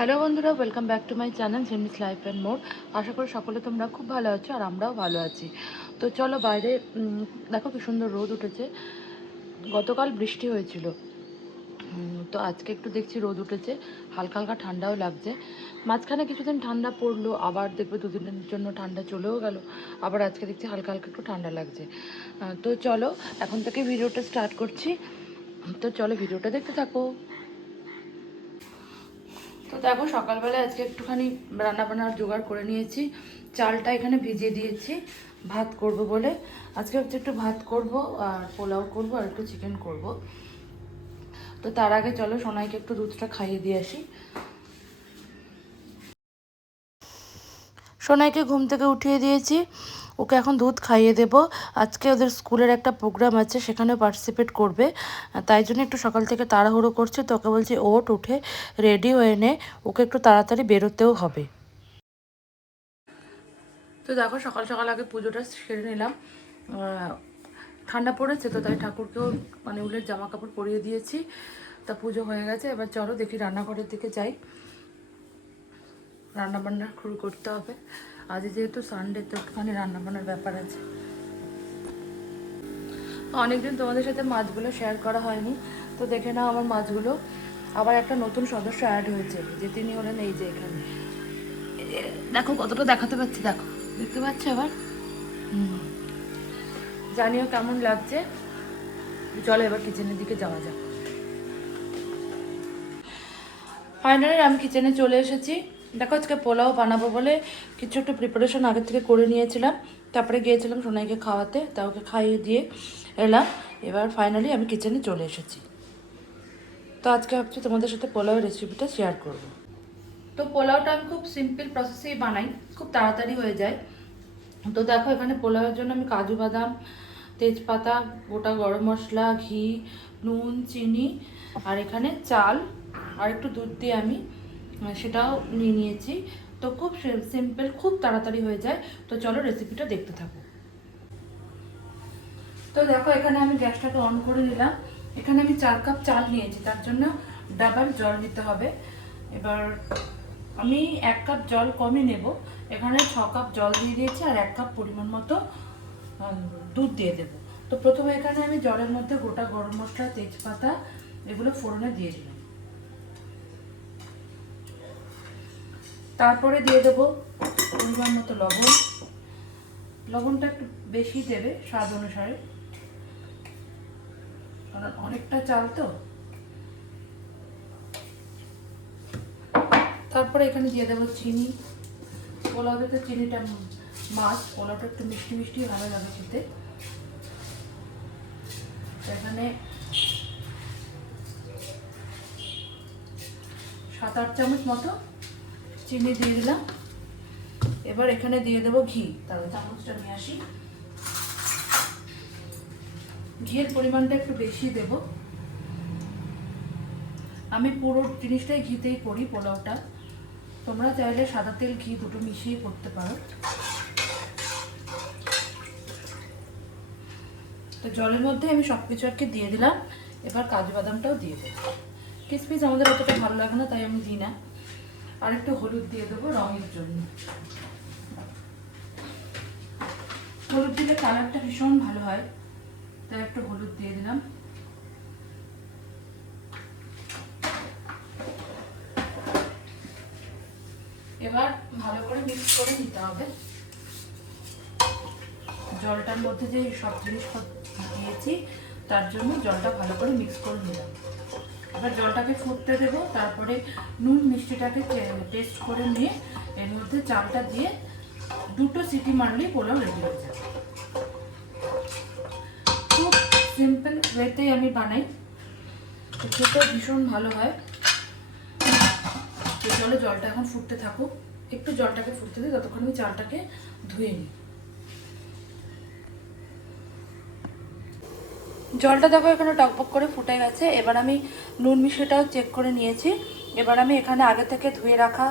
Hello বন্ধুরা welcome back to my channel Jamie's life and more আশা করি সকলে তোমরা খুব ভালো আছো আর আমরাও ভালো আছি। তো চলো বাইরে দেখো কি সুন্দর রোদ উঠেছে। গতকাল বৃষ্টি হয়েছিল। তো আজকে একটু দেখছি রোদ উঠেছে, হালকা হালকা ঠান্ডাও লাগছে। মাঝখানে কিছুদিন ঠান্ডা পড়ল, আবার দেখবে দুদিনের জন্য ঠান্ডা চলেও গেল। আবার আজকে দেখছি হালকা হালকা একটু ঠান্ডা লাগছে। তো চলো, এখন থেকে ভিডিওটা স্টার্ট করছি। তো চলো ভিডিওটা দেখতে থাকো। তো দেখো সকালবেলা আজকে একটুখানি রান্না বান্নার জোগাড় করে নিয়েছি। চালটা এখানে ভিজিয়ে দিয়েছি, ভাত করব বলে। আজকে হচ্ছে একটু ভাত করব আর পোলাও করব আর একটু চিকেন করব। তো তার আগে চলো সোনাইকে একটু দুধটা খাইয়ে দিয়ে আসি। সোনাইকে ঘুম থেকে উঠিয়ে দিয়েছি। ওকে এখন দুধ খাইয়ে দেব। আজকে ওদের স্কুলের একটা প্রোগ্রাম আছে সেখানে পার্টিসিপেট করবে। তাই জন্য একটু সকাল থেকে তাড়াহুড়ো করছে। তো ওকে বলছি ওট উঠে রেডি হয়ে নে। ওকে একটু তাড়াতাড়ি বেরোতেও হবে। তো দেখো, সকাল সকাল আগে পুজোটা সেরে নিলাম। ঠান্ডা পড়েছে তো, তাই ঠাকুরকেও মানে উলের জামা কাপড় পরিয়ে দিয়েছি। তা পুজো হয়ে গেছে। এবার চলো দেখি রান্নাঘরের দিকে যাই। রান্না বান্না শুরু করতে হবে। আজ যেহেতু সানডে তো একটুখানি রান্না বান্নার ব্যাপার আছে। অনেকদিন তোমাদের সাথে মাছগুলো শেয়ার করা হয়নি। তো দেখে নাও আমার মাছগুলো। আবার একটা নতুন সদস্য অ্যাড হয়েছে, যে তিনি হলেন এই যে এখানে। দেখো কতটা দেখাতে পাচ্ছি, দেখো। দেখতে পাচ্ছ হুম। জানিও কেমন লাগছে? চলো এবার কিচেনের দিকে যাওয়া যাক। ফাইনালি আমি কিচেনে চলে এসেছি। দেখো, আজকে পোলাও বানাবো বলে কিছু একটু প্রিপারেশন আগের থেকে করে নিয়েছিলাম। তারপরে গিয়েছিলাম সোনাইকে খাওয়াতে, তা ওকে খাইয়ে দিয়ে এলাম। এবার ফাইনালি আমি কিচেনে চলে এসেছি। তো আজকে ভাবছি তোমাদের সাথে পোলাওয়ের রেসিপিটা শেয়ার করব। তো পোলাওটা আমি খুব সিম্পল প্রসেসেই বানাই, খুব তাড়াতাড়ি হয়ে যায়। তো দেখো, এখানে পোলাওয়ের জন্য আমি কাজু বাদাম, তেজপাতা, গোটা গরম মশলা, ঘি, নুন, চিনি আর এখানে চাল আর একটু দুধ দিয়ে আমি সেটাও নিয়ে নিয়েছি। তো খুব সিম্পল খুব তাড়াতাড়ি হয়ে যায়। তো চলো রেসিপিটা দেখতে থাকো। তো দেখো, এখানে আমি গ্যাসটাকে অন করে নিলাম। এখানে আমি চার কাপ চাল নিয়েছি, তার জন্য ডাবল জল নিতে হবে। এবার আমি এক কাপ জল কমই নেব। এখানে ছ কাপ জল দিয়ে দিয়েছি আর এক কাপ পরিমাণ মতো দুধ দিয়ে দেবো। তো প্রথমে এখানে আমি জলের মধ্যে গোটা গরম মশলা, তেজপাতা, এগুলো ফোড়নে দিয়ে দিলাম। তারপরে দিয়ে দেবো পরিমাণ মতো লবণ। লবণটা একটু বেশি দেবে স্বাদ অনুসারে। কারণ অনেকটা চাল তো। তারপরে এখানে দিয়ে দেবো চিনি। পোলাওতে তো চিনিটা মাছ পোলাওটা একটু মিষ্টি মিষ্টি ভালো লাগে খেতে। এখানে সাত আট চামচ মতো চিনি দিয়ে দিলাম। এবার এখানে দিয়ে দেবো ঘি। তাহলে চামচটা নিয়ে আসি। ঘিয়ের পরিমাণটা একটু বেশি দেব। আমি পুরো জিনিসটাই ঘিতেই করি, পোলাওটা। তোমরা চাইলে সাদা তেল, ঘি দুটো মিশিয়ে করতে পারো। তো জলের মধ্যে আমি সব কিছু আর কি দিয়ে দিলাম। এবার কাজু বাদামটাও দিয়ে দেবো। কিসমিস আমাদের অতটা ভালো লাগে না, তাই আমি দিই না। আর একটু হলুদ দিয়ে দেবো রঙের জন্য। হলুদ দিলে কালারটা ভীষণ ভালো হয়, তাই একটু হলুদ দিয়ে দিলাম। এবার ভালো করে মিক্স করে নিতে হবে। জলটার মধ্যে যে সব জিনিস দিয়েছি, তার জন্য জলটা ভালো করে মিক্স করে নিলাম। এবার জলটাকে ফুটতে দেব, তারপরে নুন মিষ্টিটাকে টেস্ট করে নিয়ে এর মধ্যে চালটা দিয়ে দুটো সিটি মারলেই পোলাও রেডি হয়ে যাবে। খুব সিম্পল ওয়েতেই আমি বানাই। খেতে ভীষণ ভালো হয়। চলো জলটা এখন ফুটতে থাকুক। একটু জলটাকে ফুটতে দিই, ততক্ষণ আমি চালটাকে ধুয়ে নিই। জলটা দেখো, এখানে টকবক করে ফুটে গেছে। এবার আমি নুন মিশিয়েটাও চেক করে নিয়েছি। এবার আমি এখানে আগে থেকে ধুয়ে রাখা,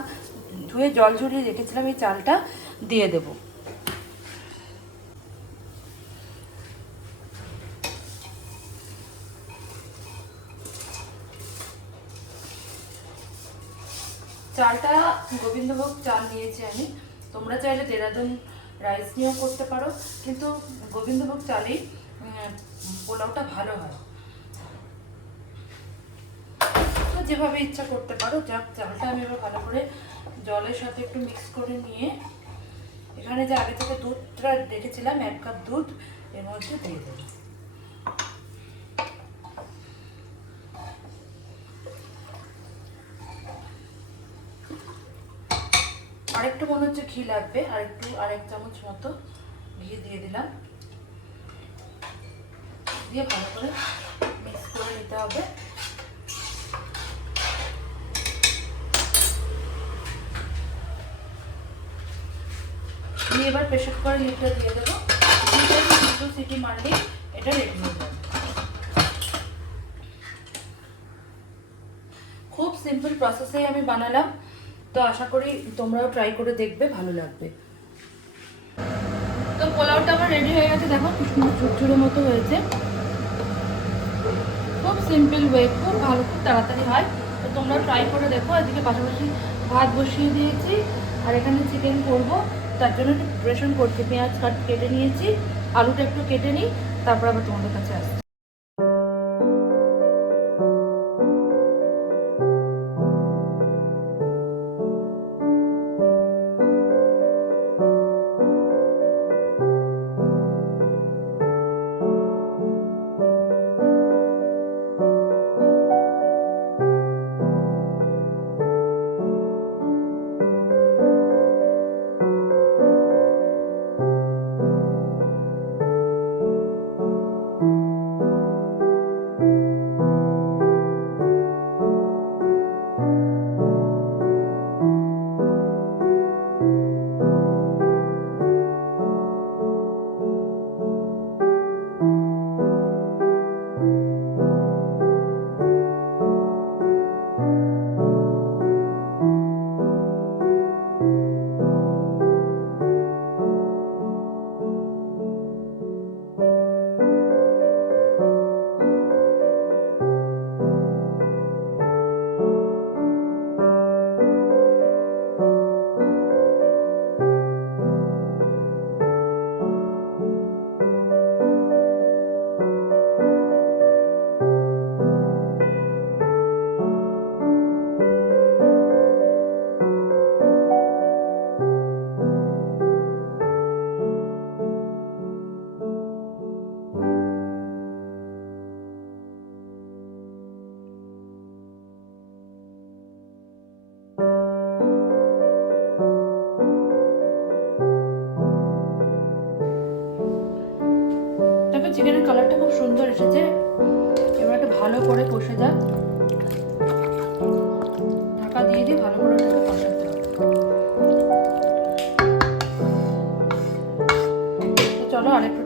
ধুয়ে জল ঝরিয়ে রেখেছিলাম এই চালটা, দিয়ে দেবো। চালটা গোবিন্দভোগ চাল নিয়েছি আমি। তোমরা চাইলে দেরাদুন রাইস নিয়েও করতে পারো। কিন্তু গোবিন্দভোগ চালেই পোলাওটা ভালো হয়। তো যেভাবে ইচ্ছা করতে পারো, যাক, চালটা আমি এবার ভালো করে জলের সাথে একটু মিক্স করে নিয়ে, এখানে যে আগে থেকে দুধটা রেখেছিলাম, এক কাপ দুধ, এর মধ্যে দিয়ে দেবো। আরেকটু মনে হচ্ছে ঘি লাগবে আর একটু আরেক চামচ মতো ঘি দিয়ে দিলাম। দিয়ে ভালো করে মিক্স করে নিতে হবে। এবার প্রেশার কুকারে লিডটা দিয়ে দেবো। দুটো সিটি মারলেই এটা রেডি হয়ে যাবে। খুব সিম্পল প্রসেসেই আমি বানালাম। তো আশা করি তোমরাও ট্রাই করে দেখবে, ভালো লাগবে। তো পোলাওটা আমার রেডি হয়ে গেছে, দেখো কি সুন্দর মতো হয়েছে। খুব সিম্পল ওয়ে খুব ভালো, খুব তাড়াতাড়ি হয়। তো তোমরা ট্রাই করে দেখো। এদিকে পাশাপাশি ভাত বসিয়ে দিয়েছি, আর এখানে চিকেন করব। তার জন্য একটু প্রিপারেশন করছি। পেঁয়াজ কাট কেটে নিয়েছি, আলুটা একটু কেটে নিই, তারপর আবার তোমাদের কাছে আসছি। করে কষে যাক ঢাকা দিয়ে দিয়ে ভালো করে এটাকে কষাতে চলো আরেকটু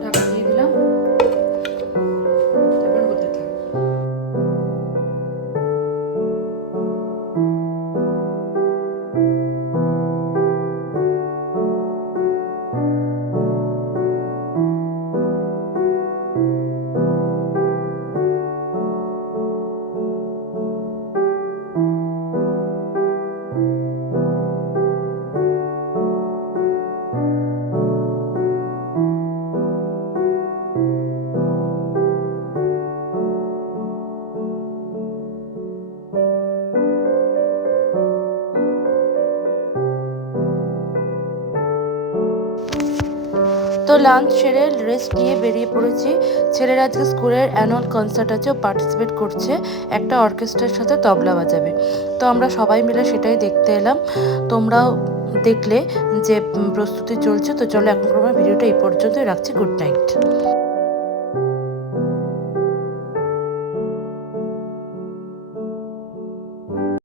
তো লাঞ্চ সেরে রেস্ট নিয়ে বেরিয়ে পড়েছি। ছেলেরা আজকে স্কুলের অ্যানুয়াল কনসার্ট আছে, ও পার্টিসিপেট করছে। একটা অর্কেস্ট্রার সাথে তবলা বাজাবে। তো আমরা সবাই মিলে সেটাই দেখতে এলাম। তোমরাও দেখলে যে প্রস্তুতি চলছে। তো চলো এখন আমার ভিডিওটা এই পর্যন্তই রাখছি। Good night